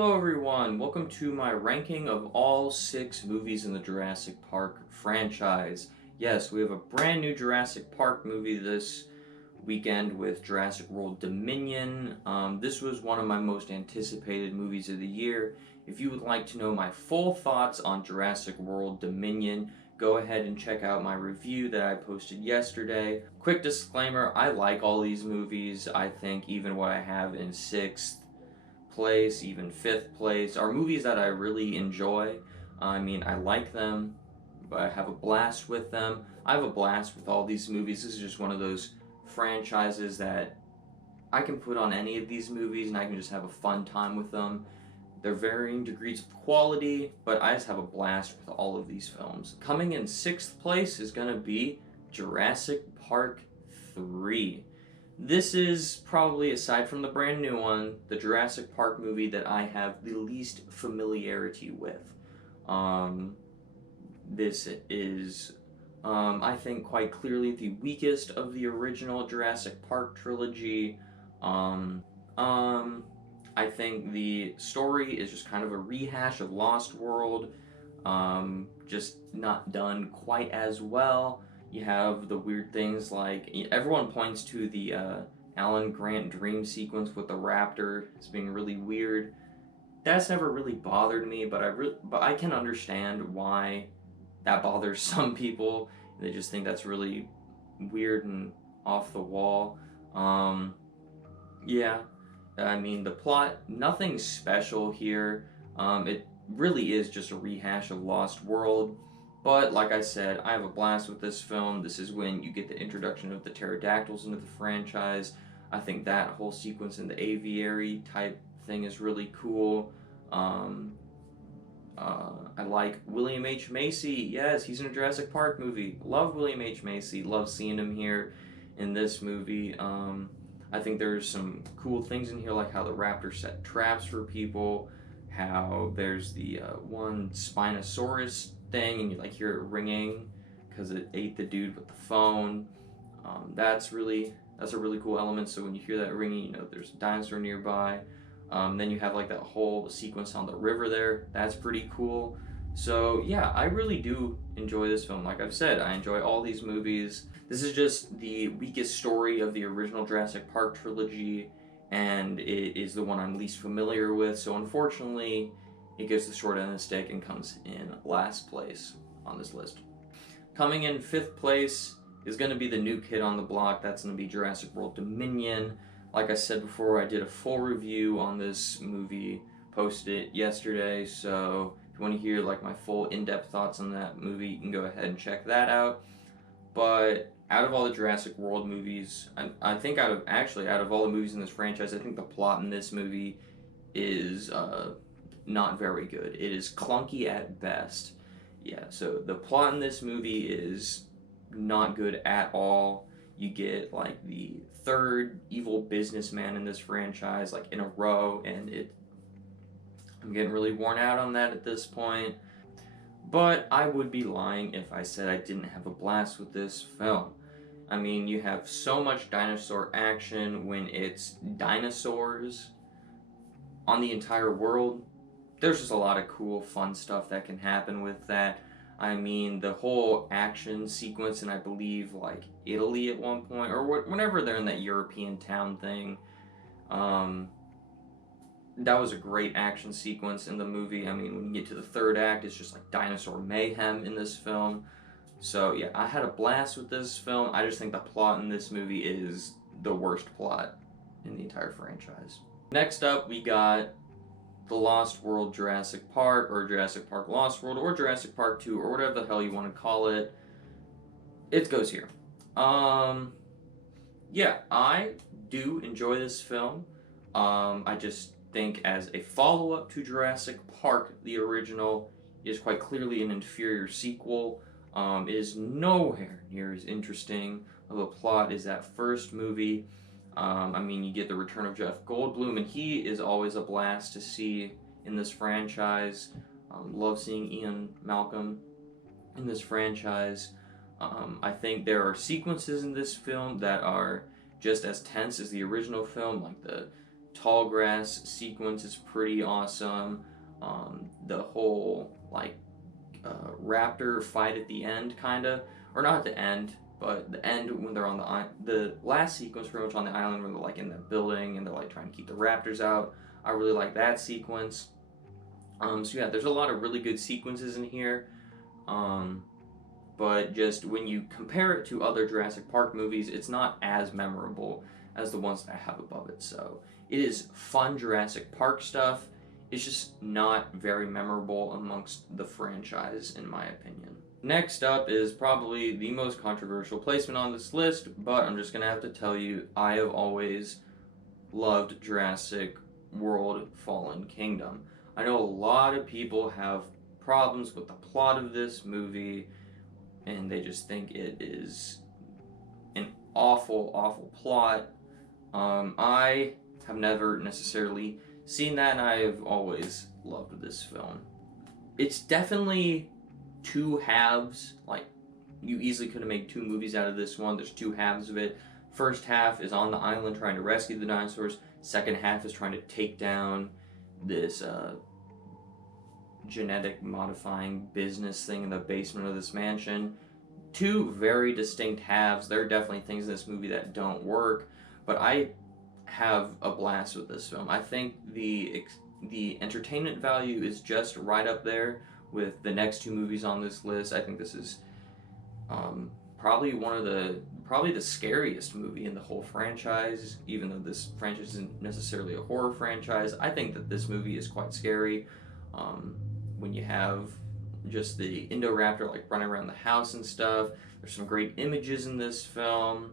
Hello everyone, welcome to my ranking of all 6 movies in the Jurassic Park franchise. Yes, we have a brand new Jurassic Park movie this weekend with Jurassic World Dominion. This was one of my most anticipated movies of the year. If you would like to know my full thoughts on Jurassic World Dominion, go ahead and check out my review that I posted yesterday. Quick disclaimer, I like all these movies. I think even what I have in 6th place, even 5th place, are movies that I really enjoy. I mean, I like them, but I have a blast with them. I have a blast with all these movies. This is just one of those franchises that I can put on any of these movies and I can just have a fun time with them. They're varying degrees of quality, but I just have a blast with all of these films. Coming in 6th place is going to be Jurassic Park 3. This is probably, aside from the brand new one, the Jurassic Park movie that I have the least familiarity with. This is, I think, quite clearly the weakest of the original Jurassic Park trilogy. I think the story is just kind of a rehash of Lost World, just not done quite as well. You have the weird things like, everyone points to the Alan Grant dream sequence with the raptor as being really weird. That's never really bothered me, but I can understand why that bothers some people. They just think that's really weird and off the wall. Yeah, I mean, the plot, nothing special here. It really is just a rehash of Lost World. But like I said, I have a blast with this film. This is when you get the introduction of the pterodactyls into the franchise. I think that whole sequence in the aviary type thing is really cool. I like William H. Macy. Yes, he's in a Jurassic Park movie. Love William H. Macy. Love seeing him here in this movie. I think there's some cool things in here, like how the raptor set traps for people, how there's the one Spinosaurus thing, and you like hear it ringing because it ate the dude with the phone. That's a really cool element. So when you hear that ringing, you know there's a dinosaur nearby. Then you have like that whole sequence on the river there. That's pretty cool. So yeah, I really do enjoy this film. Like I've said, I enjoy all these movies. This is just the weakest story of the original Jurassic Park trilogy, and it is the one I'm least familiar with. So unfortunately, it gets the short end of the stick and comes in last place on this list. Coming in 5th place is going to be the new kid on the block. That's going to be Jurassic World Dominion. Like I said before, I did a full review on this movie, posted it yesterday, so if you want to hear like my full in-depth thoughts on that movie, you can go ahead and check that out. But out of all the Jurassic World movies, I think out of all the movies in this franchise, I think the plot in this movie is not very good. It is clunky at best. Yeah, so the plot in this movie is not good at all. You get like the 3rd evil businessman in this franchise like in a row, and I'm getting really worn out on that at this point. But I would be lying if I said I didn't have a blast with this film. I mean, you have so much dinosaur action when it's dinosaurs on the entire world. There's just a lot of cool, fun stuff that can happen with that. I mean, the whole action sequence in, I believe, like Italy at one point, or whenever they're in that European town thing, that was a great action sequence in the movie. I mean, when you get to the 3rd act, it's just like dinosaur mayhem in this film. So yeah, I had a blast with this film. I just think the plot in this movie is the worst plot in the entire franchise. Next up, we got The Lost World Jurassic Park, or Jurassic Park Lost World, or Jurassic Park 2, or whatever the hell you want to call it. It goes here. Yeah, I do enjoy this film. I just think as a follow-up to Jurassic Park, the original is quite clearly an inferior sequel. It is nowhere near as interesting of a plot as that first movie. I mean, you get the return of Jeff Goldblum, and he is always a blast to see in this franchise. Love seeing Ian Malcolm in this franchise. I think there are sequences in this film that are just as tense as the original film, like the tall grass sequence is pretty awesome. The whole like raptor fight at the end, kind of, or not at the end, but the end when they're on the last sequence, pretty much on the island when they're like in that building and they're like trying to keep the raptors out. I really like that sequence. So yeah, there's a lot of really good sequences in here. Um, but just when you compare it to other Jurassic Park movies, it's not as memorable as the ones that I have above it. So it is fun Jurassic Park stuff. It's just not very memorable amongst the franchise, in my opinion. Next up is probably the most controversial placement on this list, but I'm just gonna have to tell you, I have always loved Jurassic World Fallen Kingdom. I know a lot of people have problems with the plot of this movie, and they just think it is an awful, awful plot. I have never necessarily seen that, and I have always loved this film. It's definitely two halves. Like, you easily could have made two movies out of this one. There's two halves of it. First half is on the island trying to rescue the dinosaurs. Second half is trying to take down this genetic modifying business thing in the basement of this mansion. Two very distinct halves. There are definitely things in this movie that don't work, but I have a blast with this film. I think the entertainment value is just right up there with the next two movies on this list. I think this is probably the scariest movie in the whole franchise, even though this franchise isn't necessarily a horror franchise. I think that this movie is quite scary. When you have just the Indoraptor like running around the house and stuff. There's some great images in this film.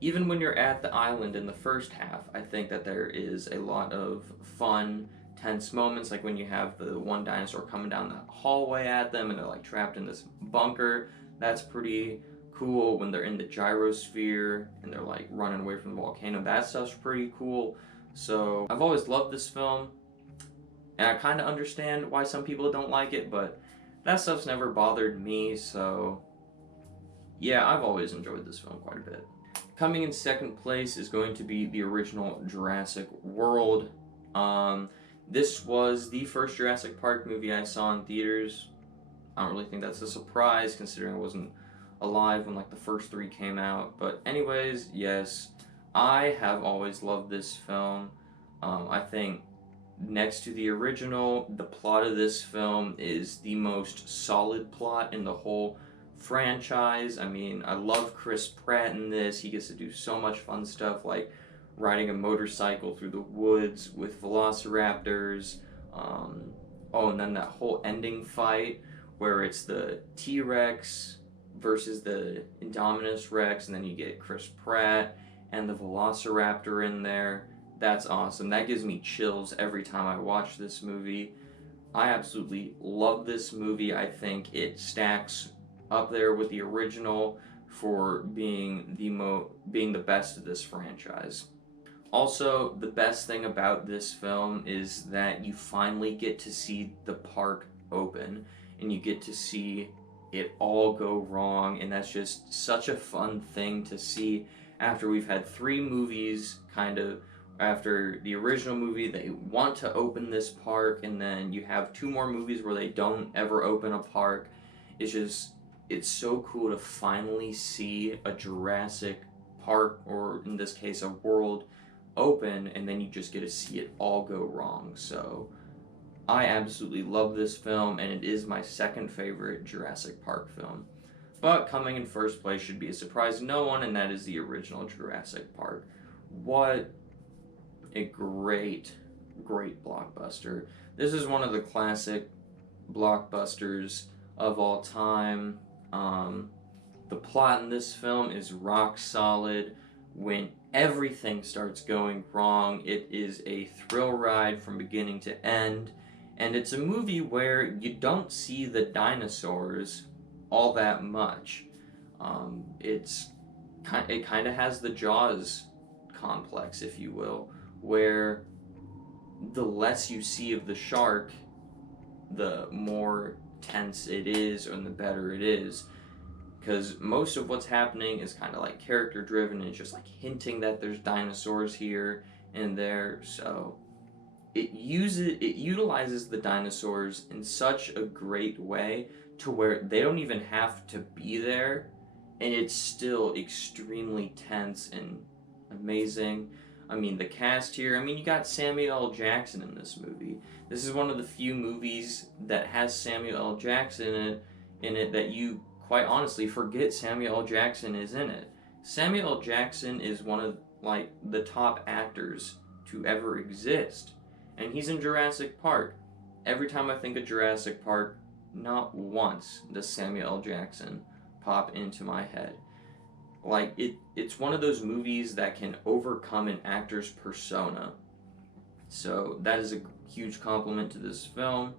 Even when you're at the island in the first half, I think that there is a lot of fun, tense moments, like when you have the one dinosaur coming down that hallway at them and they're like trapped in this bunker. That's pretty cool. When they're in the gyrosphere and they're like running away from the volcano, that stuff's pretty cool. So I've always loved this film, and I kind of understand why some people don't like it, but that stuff's never bothered me, so yeah, I've always enjoyed this film quite a bit. Coming in second place is going to be the original Jurassic World. This was the first Jurassic Park movie I saw in theaters. I don't really think that's a surprise, considering I wasn't alive when like the first three came out. But anyways, yes, I have always loved this film. I think next to the original, the plot of this film is the most solid plot in the whole franchise. I mean, I love Chris Pratt in this. He gets to do so much fun stuff like riding a motorcycle through the woods with velociraptors. And then that whole ending fight where it's the T-Rex versus the Indominus Rex, and then you get Chris Pratt and the velociraptor in there. That's awesome. That gives me chills every time I watch this movie. I absolutely love this movie. I think it stacks up there with the original for being the best of this franchise. Also, the best thing about this film is that you finally get to see the park open and you get to see it all go wrong, and that's just such a fun thing to see after we've had three movies kind of after the original movie. They want to open this park, and then you have two more movies where they don't ever open a park. It's so cool to finally see a Jurassic Park, or in this case a world, open, and then you just get to see it all go wrong. So I absolutely love this film, and it is my second favorite Jurassic Park film. But coming in first place should be a surprise to no one, and that is the original Jurassic Park. What a great, great blockbuster. This is one of the classic blockbusters of all time. The plot in this film is rock solid. When everything starts going wrong, it is a thrill ride from beginning to end. And it's a movie where you don't see the dinosaurs all that much. It kind of has the Jaws complex, if you will, where the less you see of the shark, the more tense it is and the better it is. because most of what's happening is kind of like character driven and it's just like hinting that there's dinosaurs here and there. So it utilizes the dinosaurs in such a great way to where they don't even have to be there, and it's still extremely tense and amazing. I mean, the cast here, I mean, you got Samuel L. Jackson in this movie. This is one of the few movies that has Samuel L. Jackson in it that you quite honestly forget Samuel L. Jackson is in it. Samuel L. Jackson is one of like the top actors to ever exist, and he's in Jurassic Park. Every time I think of Jurassic Park, not once does Samuel L. Jackson pop into my head. Like it's one of those movies that can overcome an actor's persona. So that is a huge compliment to this film.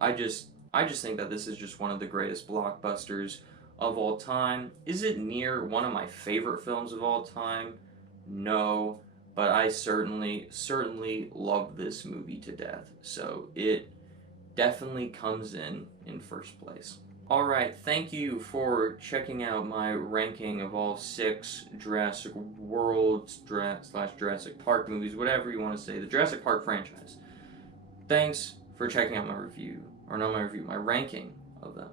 I just think that this is just one of the greatest blockbusters of all time. Is it near one of my favorite films of all time? No, but I certainly love this movie to death. So it definitely comes in first place. Alright, thank you for checking out my ranking of all 6 Jurassic World slash Jurassic Park movies, whatever you want to say, the Jurassic Park franchise. Thanks for checking out my review, or not my review, my ranking of them.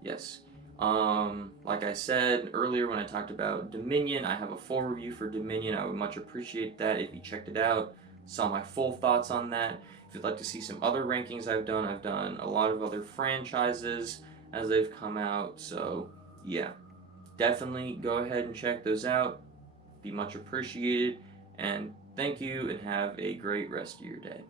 Yes. Like I said earlier when I talked about Dominion, I have a full review for Dominion. I would much appreciate that if you checked it out, saw my full thoughts on that. If you'd like to see some other rankings I've done a lot of other franchises as they've come out. So yeah, definitely go ahead and check those out. Be much appreciated. And thank you and have a great rest of your day.